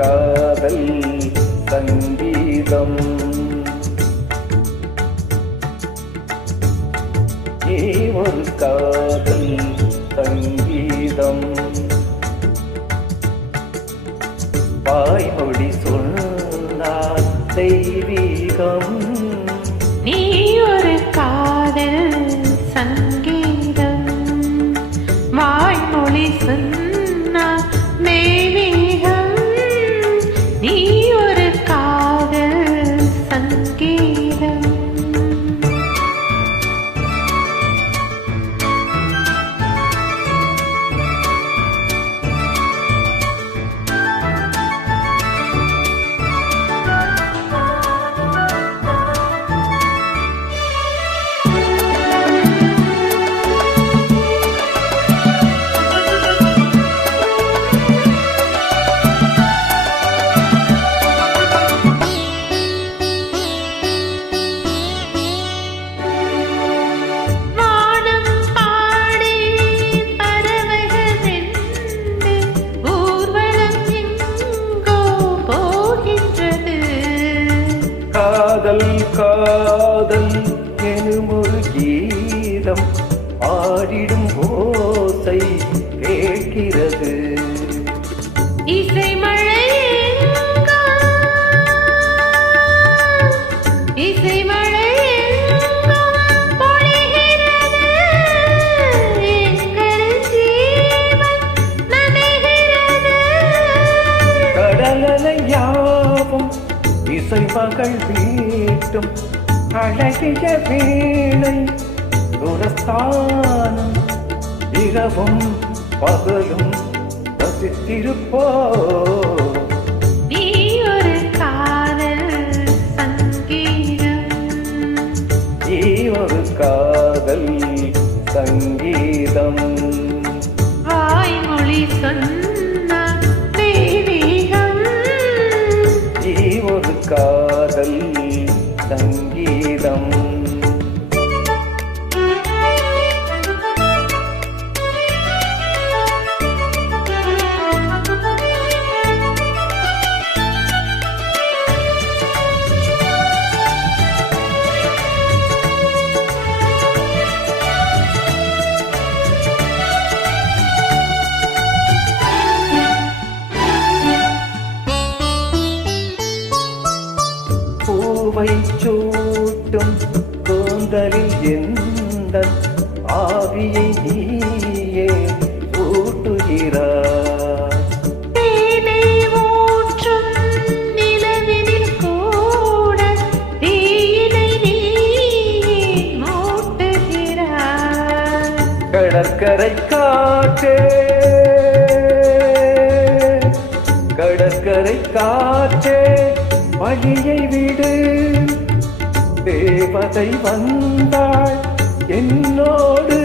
காதல் சங்கீதம் நீ ஒரு காதல் சங்கீதம் வாய்மொழி சொன்னால் தெய்வீகம் நீ ஒரு காதல் சங்கீதம் வாய்மொழி சொன்னால் தெய்வீகம் நீ ஒரு காதல் சங்கீதம் காதல் காதல் எனும் ஒரு கீதம் ஆடிடும் ஓசை கேட்கிறது இசை மழை இசை மழை பொழிகிறது எங்கள் ஜீவன் நனைகிறது கடலலை யாவும் இசை மகள் வீட்டும் அழகிய வீணை துரஸ்தானம் இரவும் பகலும் ரசித்திருப்போ நீ ஒரு காதல் சங்கீதம் நீ ஒரு காதல் சங்கீதம் வாய்மொழி சொன்ன தெய்வீகம் நீ ஒரு காதல் சங்கீதம் பூவை சூட்டும் கூந்தலில் எந்த ஆவியை நீயே ஊட்டுகிறாய் தேனை ஊற்றும் நிலவினில் கூட தீயினை நீயே மூட்டுகிறாய் கடற்கரை காற்றே கடற்கரை காற்றே வழியை விடு தேவதை வந்தாள் என்னோடு